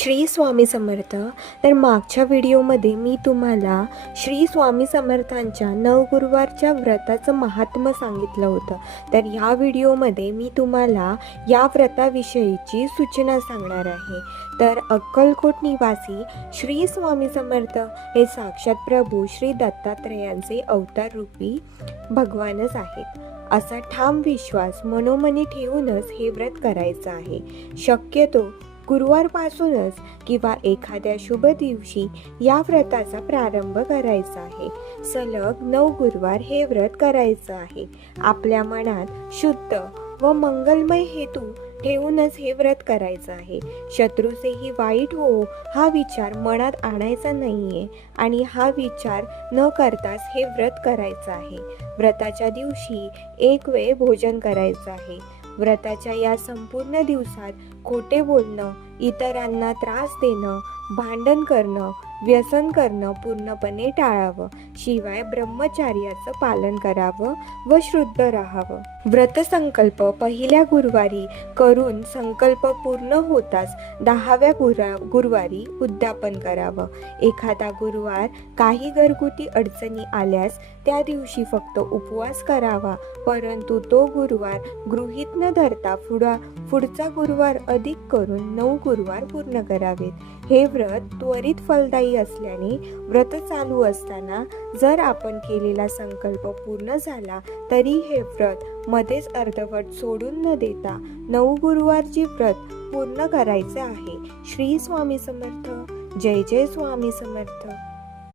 श्री स्वामी समर्थ. तर मागच्या व्हिडिओमध्ये मी तुम्हाला श्री स्वामी समर्थांच्या नवगुरुवारच्या व्रताचं महात्म्य सांगितलं होतं. तर ह्या व्हिडिओमध्ये मी तुम्हाला या व्रताविषयीची सूचना सांगणार आहे. तर अक्कलकोट निवासी श्री स्वामी समर्थ हे साक्षात प्रभू श्री दत्तात्रेयांचे अवतार रूपी भगवानच आहेत असा ठाम विश्वास मनोमनी ठेवूनच हे व्रत करायचं आहे. शक्यतो गुरुवारपासूनच किंवा एखाद्या शुभ दिवशी या व्रताचा प्रारंभ करायचा आहे. सलग 9 गुरुवार हे व्रत करायचं आहे. आपल्या मनात शुद्ध व मंगलमय हेतू ठेवूनच हे व्रत करायचं आहे. शत्रूचेही वाईट हो हा विचार मनात आणायचा नाहीये आणि हा विचार न करताच हे व्रत करायचं आहे. व्रताच्या दिवशी एक वेळ भोजन करायचं आहे. व्रताच्या या संपूर्ण दिवसात खोटे बोलणं, इतरांना त्रास देणं, भांडण करणं, व्यसन करणं पूर्णपणे टाळावं. शिवाय ब्रह्मचर्याचं पालन करावं व शुद्ध राहावं. व्रतसंकल्प पहिल्या गुरुवारी करून संकल्प पूर्ण होताच 10व्या गुरुवारी उद्यापन करावं. एखादा गुरुवार काही घरगुती अडचणी आल्यास त्या दिवशी फक्त उपवास करावा, परंतु तो गुरुवार गृहीत न धरता पुढचा गुरुवार अधिक करून 9 गुरुवार पूर्ण करावेत. हे व्रत त्वरित फलदायी असल्याने व्रत चालू असताना जर आपण केलेला संकल्प पूर्ण झाला तरी हे व्रत मध्येच अर्धवट सोडून न देता 9 गुरुवारचे व्रत पूर्ण करायचे आहे. श्री स्वामी समर्थ. जय जय स्वामी समर्थ.